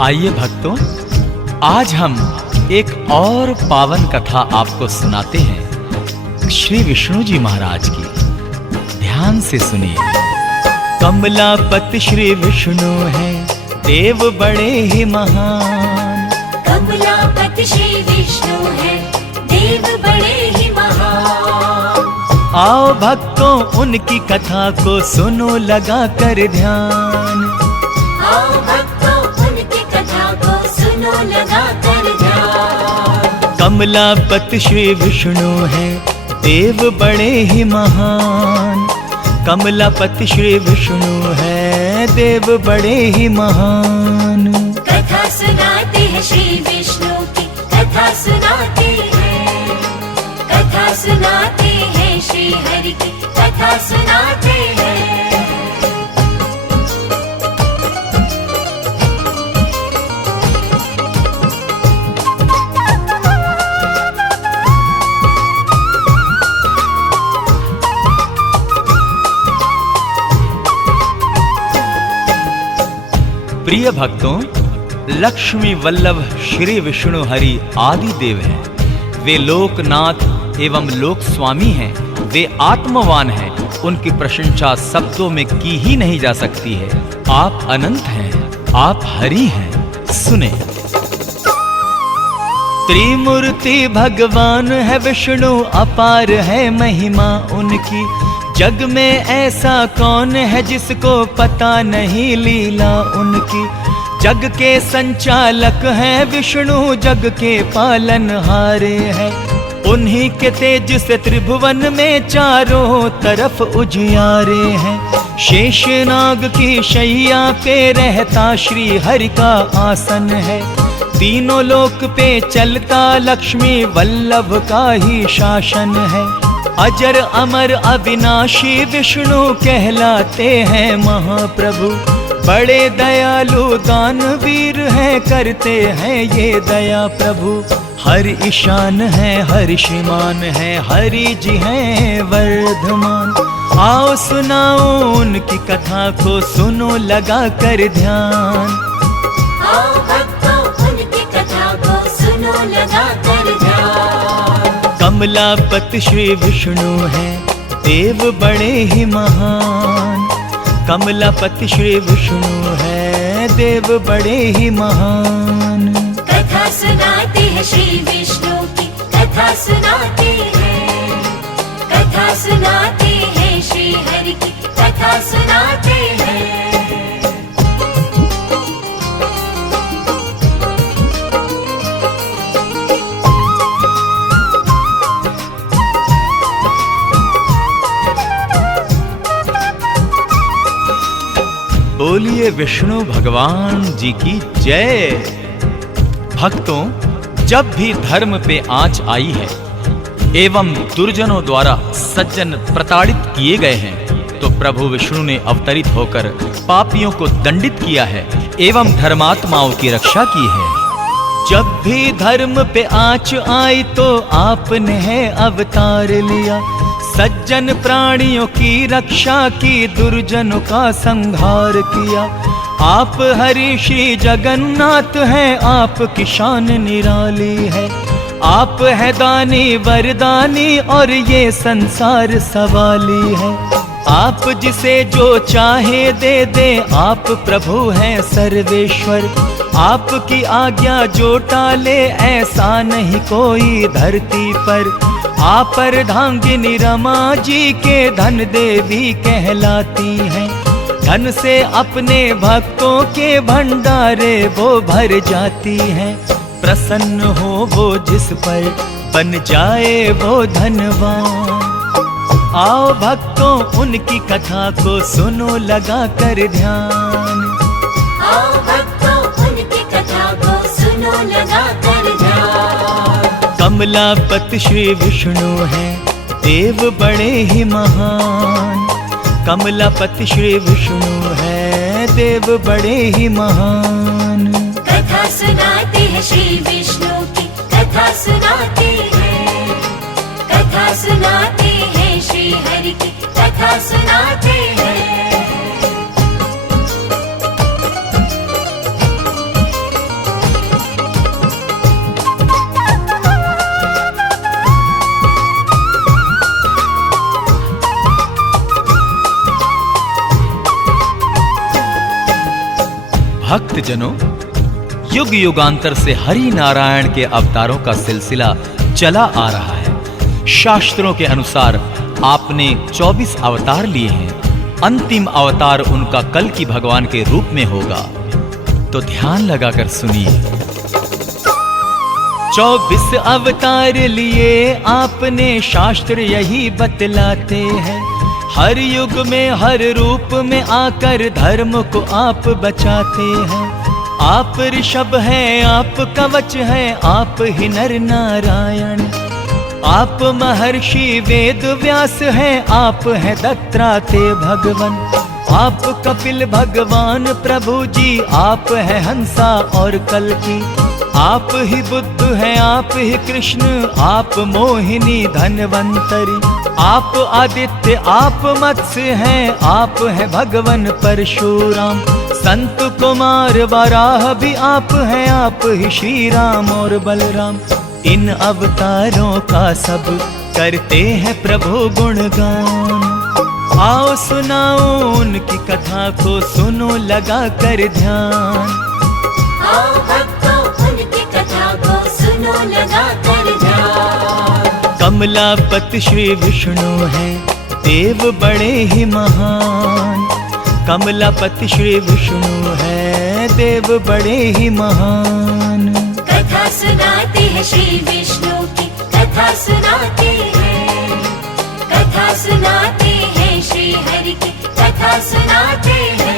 आइए भक्तों, आज हम एक और पावन कथा आपको सुनाते हैं श्री विष्णु जी महाराज की। ध्यान से सुनिए। कमलापति श्री विष्णु हैं, देव बड़े ही महान। कमलापति श्री विष्णु हैं, देव बड़े ही महान। आओ भक्तों, उनकी कथा को सुनो लगा कर ध्यान। आओ भक्तों, उनकी कथा को सुनो लगा कर ध्यान। कमलापति श्री विष्णु हैं, देव बड़े ही महान। कमलापति श्री विष्णु हैं, देव बड़े ही महान। कथा सुनाते हैं श्री विष्णु की, कथा सुनाते हैं। कथा सुनाते हैं श्री हरि की, कथा सुनाते हैं। प्रिय भक्तों, लक्ष्मी वल्लभ श्री विष्णु हरि आदि देव हैं। वे लोकनाथ एवं लोक स्वामी हैं। वे आत्मवान हैं। उनकी प्रशंसा शब्दों में की ही नहीं जा सकती है। आप अनंत हैं, आप हरि हैं। सुने। त्रिमूर्ति भगवान है विष्णु, अपार है महिमा उनकी। जग में ऐसा कौन है जिसको पता नहीं लीला उनकी। जग के संचालक हैं विष्णु, जग के पालनहारे हैं। उन्हीं के तेज से त्रिभुवन में चारों तरफ उजियारे हैं। शेषनाग की शैया पे रहता श्री हरि का आसन है। तीनों लोक पे चलता लक्ष्मी वल्लभ का ही शासन है। अजर अमर अविनाशी विष्णु कहलाते हैं महाप्रभु। बड़े दयालु दानवीर हैं, करते हैं ये दया प्रभु। हर ईशान है, हर श्रीमान है, हरि जी हैं वर्धमान। आओ सुनाओ उनकी कथा को, सुनो लगा कर ध्यान। आओ भक्तों, उनकी कथा को सुनो लगा कर ध्यान। कमलापति श्री विष्णु हैं, देव बड़े ही महान। कमलापति श्री विष्णु हैं, देव बड़े ही महान। कथा सुनाते हैं श्री विष्णु की, कथा सुनाते हैं। कथा सुनाते हैं श्री हरि की, कथा सुनाते हैं। बोलिए विष्णु भगवान जी की जय। भक्तों, जब भी धर्म पे आंच आई है एवं दुर्जनों द्वारा सज्जन प्रताड़ित किए गए हैं, तो प्रभु विष्णु ने अवतरित होकर पापियों को दंडित किया है एवं धर्मात्माओं की रक्षा की है। जब भी धर्म पे आंच आई तो आपने है अवतार लिया। सज्जन प्राणियों की रक्षा की, दुर्जनों का संहार किया। आप हरि श्री जगन्नाथ हैं, आपकी शान निराली है। आप है दानी वरदानी और ये संसार सवाली है। आप जिसे जो चाहे दे दे, आप प्रभु हैं सर्वेश्वर। आपकी आज्ञा जो टाले, ऐसा नहीं कोई धरती पर। आप अर्धांगिनी रमा जी के धन देवी कहलाती हैं। धन से अपने भक्तों के भंडारे वो भर जाती हैं। प्रसन्न हो वो जिस पर, बन जाए वो धनवान। आओ भक्तों, उनकी कथा को सुनो लगा कर ध्यान। आओ भक्तों, उनकी कथा को सुनो लगा कर ध्यान। कमलापति श्री विष्णु हैं, देव बड़े ही महान। कमलापति श्री विष्णु हैं, देव बड़े ही महान। कथा सुनाते हैं श्री विष्णु की, कथा सुनाते हैं। कथा सुनाते हैं श्री हरि की, कथा सुनाते हैं। भक्त जनों, युग युगांतर से हरि नारायण के अवतारों का सिलसिला चला आ रहा है। शास्त्रों के अनुसार आपने 24 अवतार लिए हैं। अंतिम अवतार उनका कल की भगवान के रूप में होगा। तो ध्यान लगाकर सुनिए। 24 अवतार लिए आपने, शास्त्र यही बतलाते हैं। हर युग में हर रूप में आकर धर्म को आप बचाते हैं। आप ऋषभ हैं, आप कवच हैं, आप ही नर नारायण। आप महर्षि वेद व्यास हैं, आप हैं दत्तात्रेय भगवान। आप कपिल भगवान प्रभु जी, आप हैं हंसा और कल्की। आप ही बुद्ध हैं, आप ही कृष्ण, आप मोहिनी धन्वंतरी। आप आदित्य, आप मत्स्य हैं, आप हैं भगवान परशुराम। संत कुमार वराह भी आप हैं, आप ही श्री राम और बलराम। इन अवतारों का सब करते हैं प्रभु गुणगान। आओ सुनाओ उनकी कथा को, सुनो लगा कर ध्यान। आओ भक्तों उनकी कथा को सुनो लगा कर ध्यान। कमलापति श्री विष्णु हैं, देव बड़े ही महान। कमलापति श्री विष्णु हैं, देव बड़े ही महान। कथा सुनाते हैं श्री विष्णु की, कथा सुनाते हैं। कथा सुनाते हैं श्री हरि की, कथा सुनाते हैं।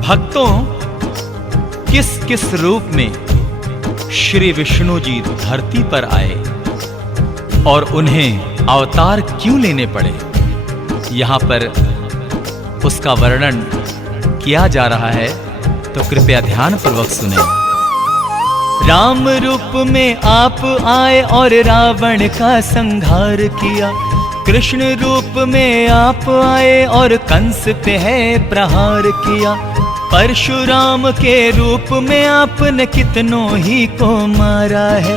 भक्तों, किस किस रूप में श्री विष्णु जी धरती पर आए और उन्हें अवतार क्यों लेने पड़े, यहाँ पर उसका वर्णन किया जा रहा है। तो कृपया ध्यान पूर्वक सुने। राम रूप में आप आए और रावण का संहार किया। कृष्ण रूप में आप आए और कंस पे है प्रहार किया। परशुराम के रूप में आपने कितनों ही को मारा है।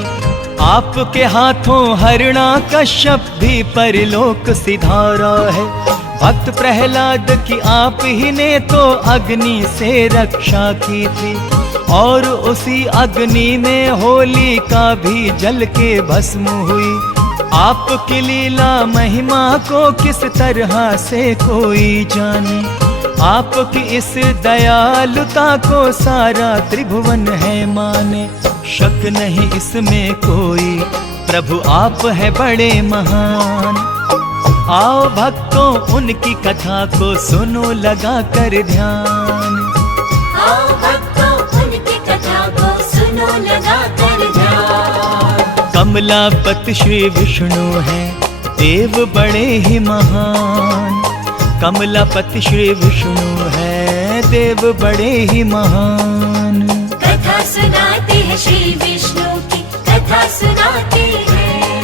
आपके हाथों हिरण्यकश्यप भी परलोक सिधारा है। भक्त प्रहलाद की आप ही ने तो अग्नि से रक्षा की थी, और उसी अग्नि में होलिका भी जल के भस्म हुई। आपकी लीला महिमा को किस तरह से कोई जाने। आपकी इस दयालुता को सारा त्रिभुवन है माने। शक नहीं इसमें कोई, प्रभु आप है बड़े महान। आओ भक्तों उनकी कथा को सुनो लगा कर ध्यान। आओ भक्तों उनकी कथा को सुनो लगा कर ध्यान। कमलापति श्री विष्णु हैं, देव बड़े ही महान। कमलापति श्री विष्णु हैं, देव बड़े ही महान। कथा सुनाते हैं श्री विष्णु की, कथा सुनाते हैं।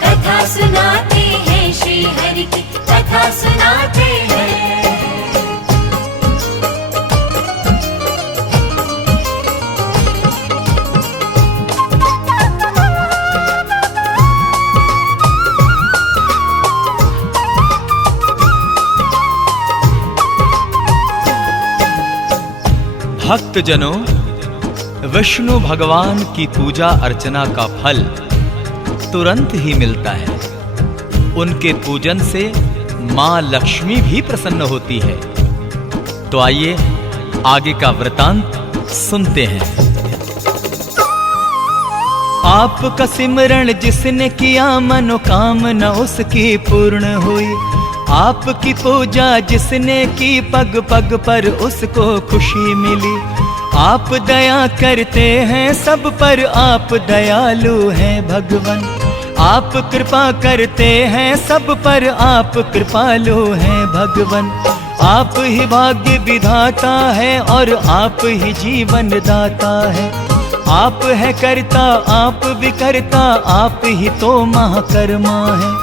कथा सुनाते हैं श्री हरि की, कथा सुनाते हैं। भक्त जनों, विष्णु भगवान की पूजा अर्चना का फल तुरंत ही मिलता है। उनके पूजन से मां लक्ष्मी भी प्रसन्न होती है। तो आइए आगे का वृतांत सुनते हैं। आपका सिमरण जिसने किया, मनोकामना उसकी पूर्ण हुई। आपकी पूजा जिसने की, पग पग पर उसको खुशी मिली। आप दया करते हैं सब पर, आप दयालु हैं भगवान। आप कृपा करते हैं सब पर, आप कृपालु हैं भगवान। आप ही भाग्य विधाता है और आप ही जीवन दाता है। आप है करता, आप विकर्ता, आप ही तो महाकर्मा है।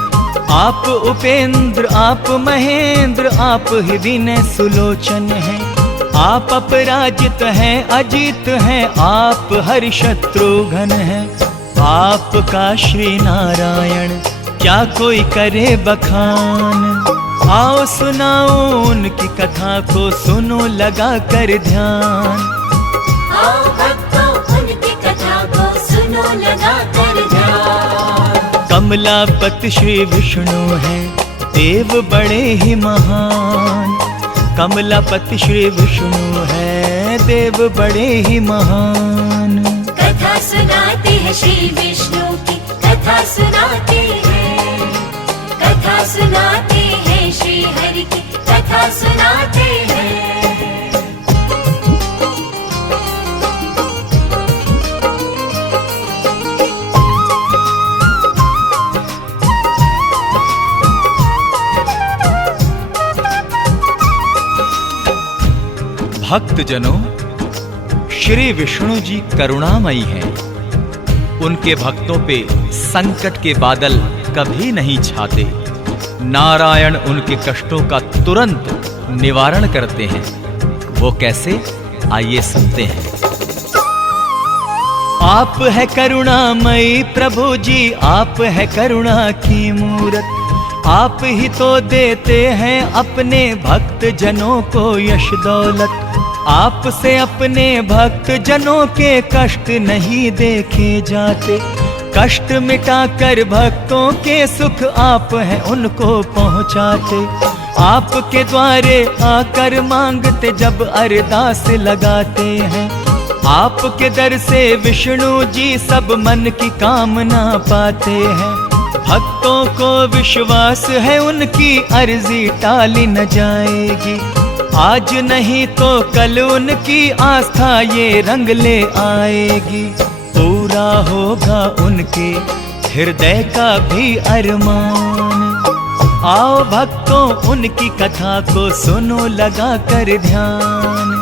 आप उपेंद्र, आप महेंद्र, आप ही विनय सुलोचन है। आप अपराजित हैं, अजीत हैं, आप हरि शत्रुघ्न हैं। आपका श्री नारायण क्या कोई करे बखान। आओ सुनाओ उनकी कथा को, सुनो लगा कर ध्यान। आओ भक्तों उनकी कथा को सुनो लगा कर ध्यान। कमलापति श्री विष्णु हैं, देव बड़े ही महान। कमलापति श्री विष्णु हैं, देव बड़े ही महान। कथा सुनाते हैं श्री विष्णु की, कथा सुनाते हैं। कथा सुनाते हैं श्री हरि की, कथा सुनाते हैं। भक्तजनों, श्री विष्णु जी करुणामयी हैं। उनके भक्तों पे संकट के बादल कभी नहीं छाते। नारायण उनके कष्टों का तुरंत निवारण करते हैं। वो कैसे, आइए सुनते हैं। आप है करुणामयी प्रभु जी, आप है करुणा की मूरत। आप ही तो देते हैं अपने भक्त जनों को यश दौलत। आपसे अपने भक्त जनों के कष्ट नहीं देखे जाते। कष्ट मिटाकर भक्तों के सुख आप हैं उनको पहुंचाते। आपके द्वारे आकर मांगते जब अरदास लगाते हैं। आपके दर से विष्णु जी सब मन की कामना पाते हैं। भक्तों को विश्वास है उनकी अर्जी टाली न जाएगी। आज नहीं तो कल उनकी आस्था ये रंग ले आएगी। पूरा होगा उनके हृदय का भी अरमान। आओ भक्तों उनकी कथा को सुनो लगा कर ध्यान।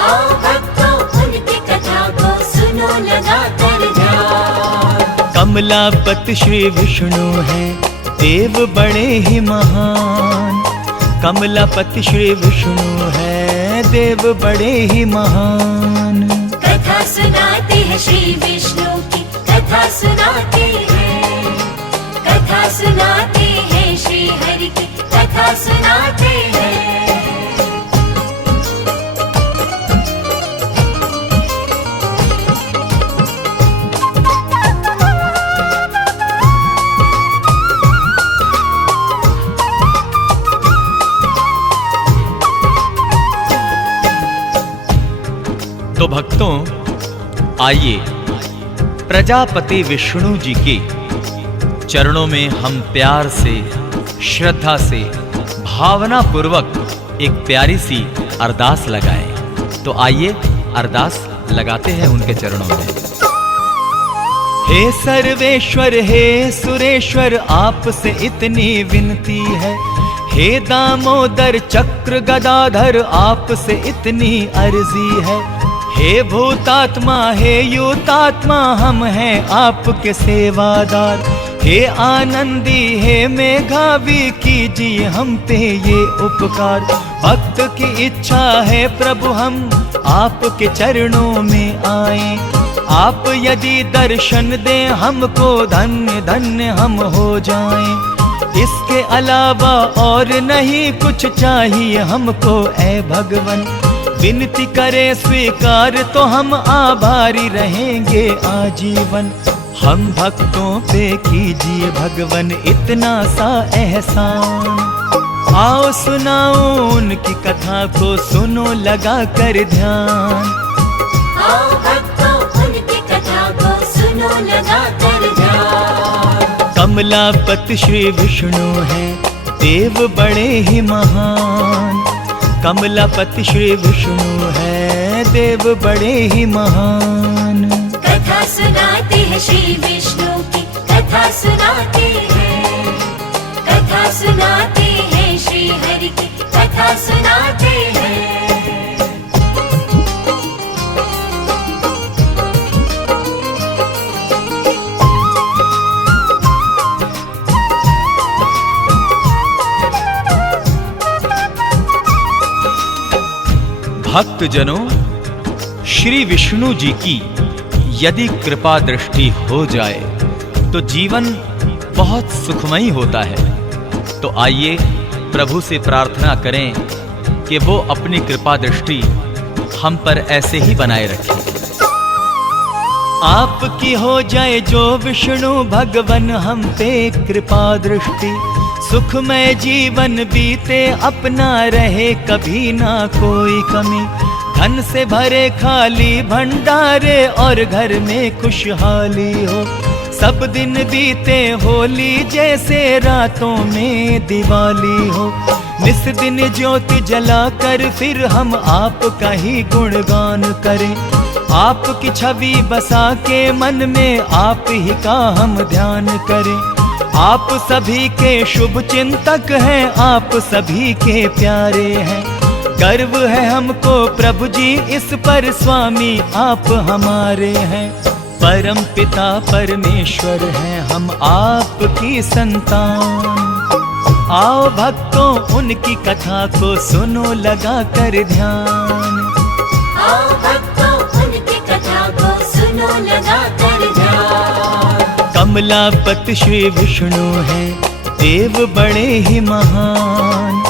आओ भक्तों उनकी कथा को सुनो लगा कर ध्यान। कमलापति श्री विष्णु हैं, देव बड़े ही महान। कमलापति श्री विष्णु हैं, देव बड़े ही महान। कथा सुनाते हैं श्री विष्णु की, कथा सुनाते हैं। कथा सुनाते हैं श्री हरि की, कथा सुनाते हैं। तो भक्तों, आइए प्रजापति विष्णु जी के चरणों में हम प्यार से, श्रद्धा से, भावना पूर्वक एक प्यारी सी अरदास लगाएं। तो आइए अरदास लगाते हैं उनके चरणों में। हे सर्वेश्वर, हे सुरेश्वर, आपसे इतनी विनती है। हे दामोदर चक्र गदाधर, आपसे इतनी अर्जी है। हे भूतात्मा, हे यूतात्मा, हम हैं आपके सेवादार। हे आनंदी, हे मेघावी, कीजिए हम पे ये उपकार। भक्त की इच्छा है प्रभु हम आपके चरणों में आए। आप यदि दर्शन दें हमको, धन्य धन्य हम हो जाएं। इसके अलावा और नहीं कुछ चाहिए हमको ऐ भगवन। विनती करे स्वीकार तो हम आभारी रहेंगे आजीवन। हम भक्तों पे कीजिए भगवन इतना सा एहसान। आओ सुनाओ उनकी कथा को, सुनो लगा कर ध्यान। आओ भक्तों उनकी कथा को सुनो लगा कर ध्यान। कमलापति श्री विष्णु हैं, देव बड़े ही महान। कमलापति श्री विष्णु हैं, देव बड़े ही महान। कथा सुनाते हैं श्री विष्णु की, कथा सुनाते हैं। कथा सुनाते हैं श्री हरि की, कथा सुनाते हैं। भक्तजनों, श्री विष्णु जी की यदि कृपा दृष्टि हो जाए तो जीवन बहुत सुखमयी होता है। तो आइए प्रभु से प्रार्थना करें कि वो अपनी कृपा दृष्टि हम पर ऐसे ही बनाए रखें। आपकी हो जाए जो विष्णु भगवन हम पे कृपा दृष्टि, सुखमय जीवन बीते अपना रहे कभी ना कोई कमी। धन से भरे खाली भंडारे और घर में खुशहाली हो, सब दिन बीते होली जैसे रातों में दिवाली हो। निस दिन ज्योति जलाकर फिर हम आपका ही गुणगान करें, आपकी छवि बसा के मन में आप ही का हम ध्यान करें। आप सभी के शुभ चिंतक हैं, आप सभी के प्यारे हैं। गर्व है हमको प्रभु जी इस पर, स्वामी आप हमारे हैं। परम पिता परमेश्वर हैं हम आपकी संतान। आओ भक्तों उनकी कथा को सुनो लगा कर ध्यान। आओ भक्तों उनकी कथा को सुनो लगा कर ध्यान। कमलापति श्री विष्णु हैं देव बड़े ही महान।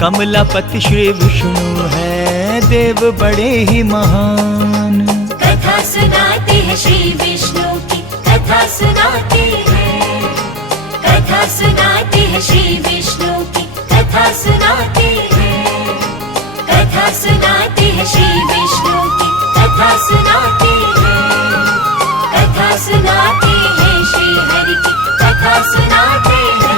कमलापति श्री विष्णु है देव बड़े ही महान। कथा सुनाते हैं श्री विष्णु की, कथा सुनाते हैं। कथा सुनाते हैं श्री विष्णु की, कथा सुनाते हैं। कथा सुनाते हैं श्री विष्णु की, कथा सुनाते हैं। कथा सुनाते हैं श्री हरि की, कथा सुनाते हैं।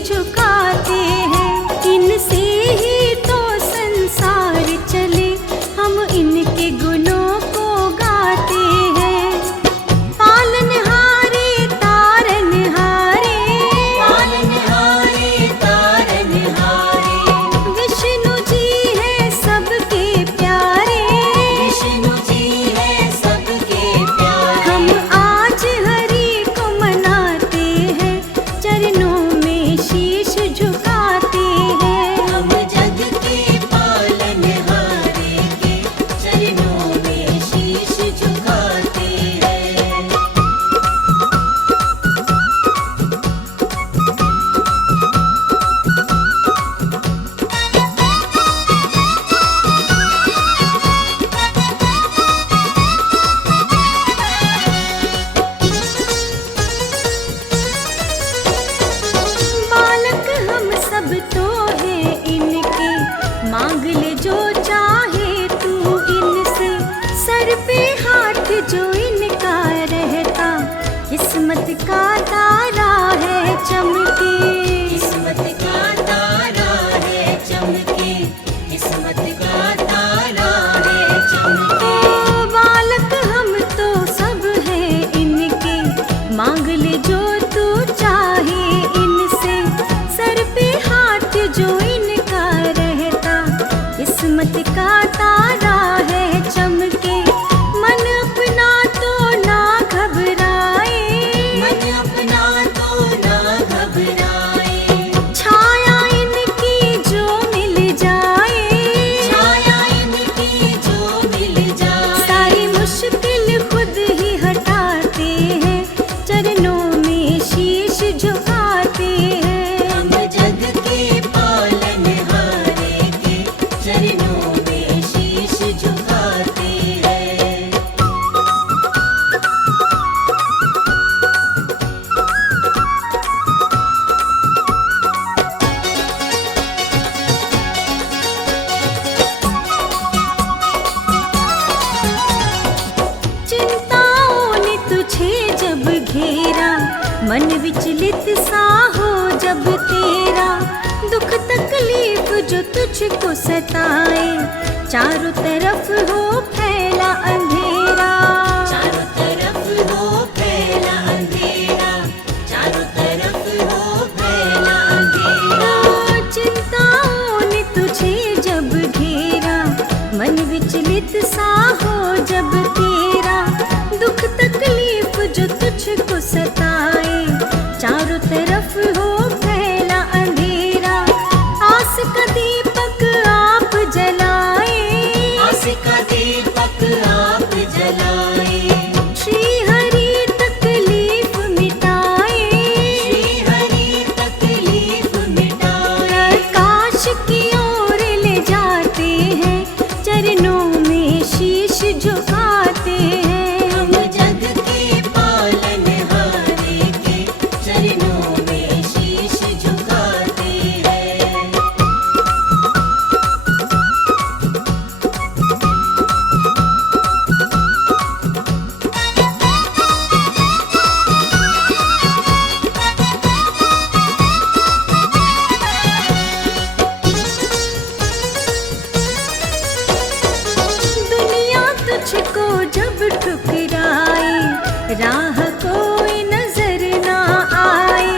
झुकाते हैं, इनसे ही तो संसार चले, हम इनके गुणों को गाते हैं। पालनहारे तारनहारे, पालनहारे तारनहारे, विष्णु जी है सबके प्यारे। विष्णु जी है सबके प्यारे। हम आज हरि को मनाते हैं, चरणों शीश झुकाते हैं। हम जग के पालनहारे के चरणों में शीश झुकाते हैं। सब तो है इनके, मांग ले जो चाहे तू इनसे। सर पे हाथ जो इनका रहता, किस्मत का तारा है चमके। किस्मत का तारा है चमके, किस्मत का तारा है चमके। बालक हम तो सब है इनके, मांग ले जो तू चाहे इनसे। सर पे हाथ जो इनका रहता, किस्मत का तारा है चमके। मन अपना तो ना घबराए, मन अपना तो ना घबराए। छाया इनकी जो मिल जाए, छाया इनकी जो मिल जाए। सारी मुश्किल खुद ही हटाते हैं, चरणों में शीश झुकाते हैं। हम जग के पालनहारे के चरणों में शीश झुकाते हैं। चिंताओं ने तुझे जब घेरा, मन विचलित सा हो जब तेरा। दुख तकलीफ जो तुझको सताए, चारों तरफ हो फैले फैला अंधेरा। चारों तरफ हो फैला अंधेरा, चारों तरफ हो फैला अंधेरा। चिंताओं ने तुझे जब घेरा, मन विचलित सा हो जब तेरा, दुख तकलीफ जो तुझको सताए, चारों तरफ हो फैला अंधेरा। आस का दीपक आप जलाए, आस का दीपक आप जलाए, श्री हरि तकलीफ मिटाए, श्री हरि तकलीफ मिटाए। प्रकाश की ओर ले जाते हैं, चरणों में शीश झुकाते हैं। हम जग के पालनहारे के चरणों में शीश झुकाते हैं। दुनिया तुझको जब ठुकराए, राह कोई नजर ना आए,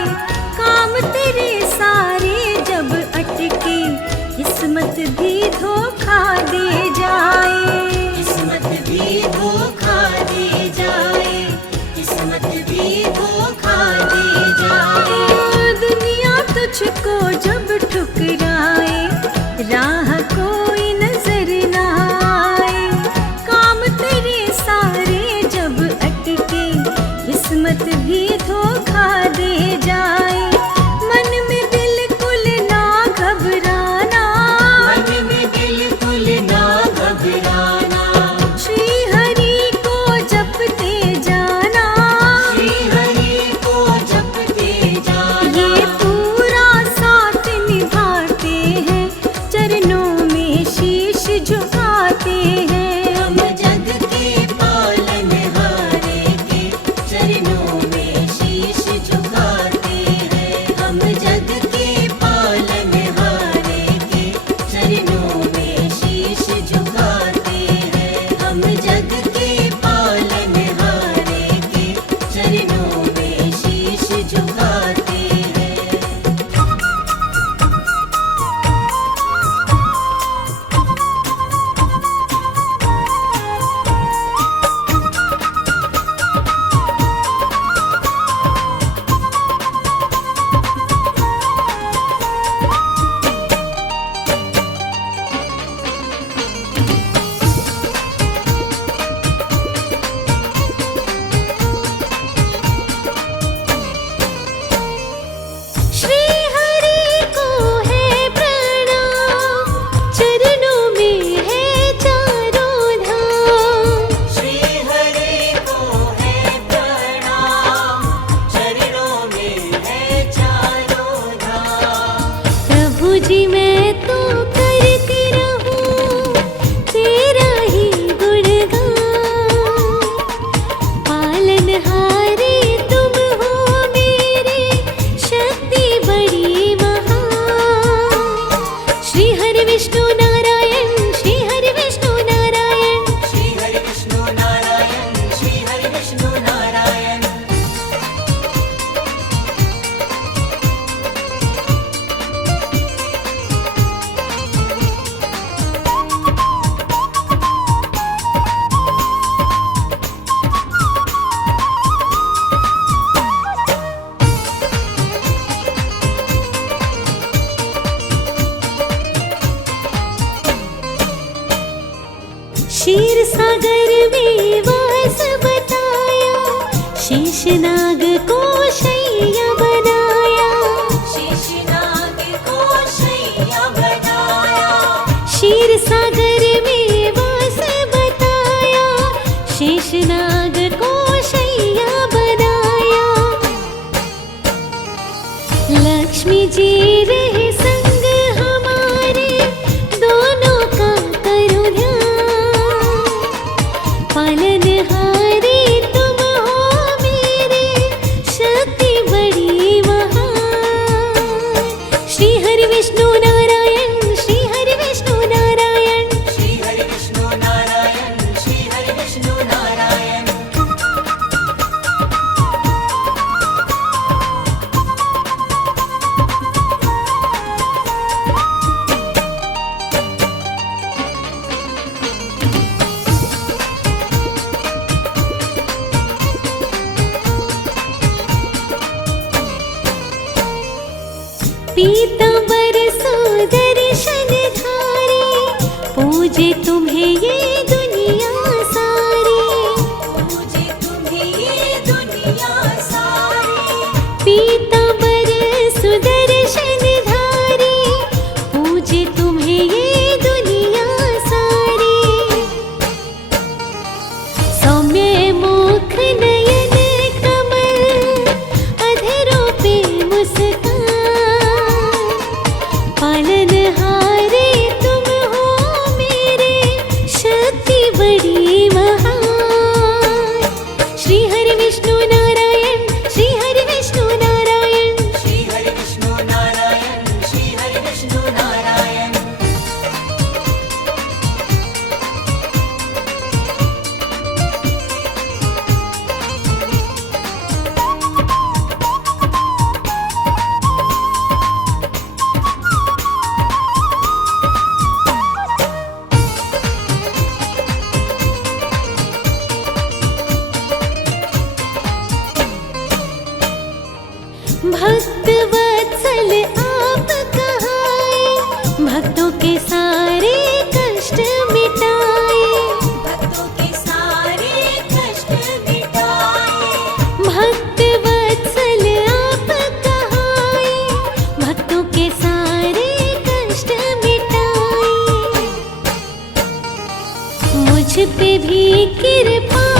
काम तेरे सारे जब अटके, किस्मत भी धोखा दे जाए। किस्मत भी धोखा दे जाए, किस्मत भी धोखा दे जाए। दुनिया तुझको जब ठुकराए, राह कोई नजर ना आए, काम तेरे सारे जब अटके, किस्मत भी धोखा दे जाए। मन में बिल्कुल ना घबराना, मन में बिल्कुल ना घबराना, श्री हरि को जपते जाना, श्री हरि को जपते जाना। ये पूरा साथ निभाते हैं, चरणों में शीश झुकाते हैं। हम जग के पालनहारे के चरणों में शीश झुकाते हैं। हम जग के पालनहारे के चरणों में शीश झुकाते हैं। हम जग के पालनहारे के चरणों में शीश झुकाते हैं। श्री हरि को है प्रणाम, चरणों में है चारों धाम। श्री हरि को है प्रणाम, चरणों में है चारों धाम। प्रभु जी मैं तो करती रहूं तेरा ही गुणगान, पालनहारे तुम हो मेरे, शक्ति बड़ी महान। श्री हरि विष्णु नारायण, श्री हरि विष्णु नारायण, श्री हरि विष्णु नारायण, श्री हरि विष्णु नारायण। क्षीर सागर में वास बताया, शेषनाग को शैया बनाया। शेषनाग को शैया बनाया, क्षीर सागर में वास बताया, शेषनाग को शैया बनाया। लक्ष्मी जी रहे संग हमारे, दोनों का करो ध्यान, पालनहारे तुम हो मेरे, शक्ति बड़ी महान। श्री हरि विष्णु नारायण, श्री हरि विष्णु नारायण, श्री हरि विष्णु नारायण, श्री हरि पीतांबर सुदर्शन धारी, पूजे तुम्हें ये दुनिया सारी, पूजे तुम्हें ये दुनिया सारी। पीतांबर सुदर्शन धारी, पूजे तुम्हें ये दुनिया सारी। सौम्य मुख नयन कमल, अधरों पे मुस्कान, पालनहारे तुम हो मेरे, शक्ति बड़ी महान। श्री हरि विष्णु नारायण, श्री हरि विष्णु नारायण, श्री हरि विष्णु नारायण, श्री हरि विष्णु नारायण। भक्त वत्सल आप कहाए, भक्तों के सारे कष्ट मिटाए, भक्तों के सारे कष्ट मिटाए। भक्त वत्सल आप कहाए, भक्तों के सारे कष्ट मिटाए। मुझ पे भी कृपा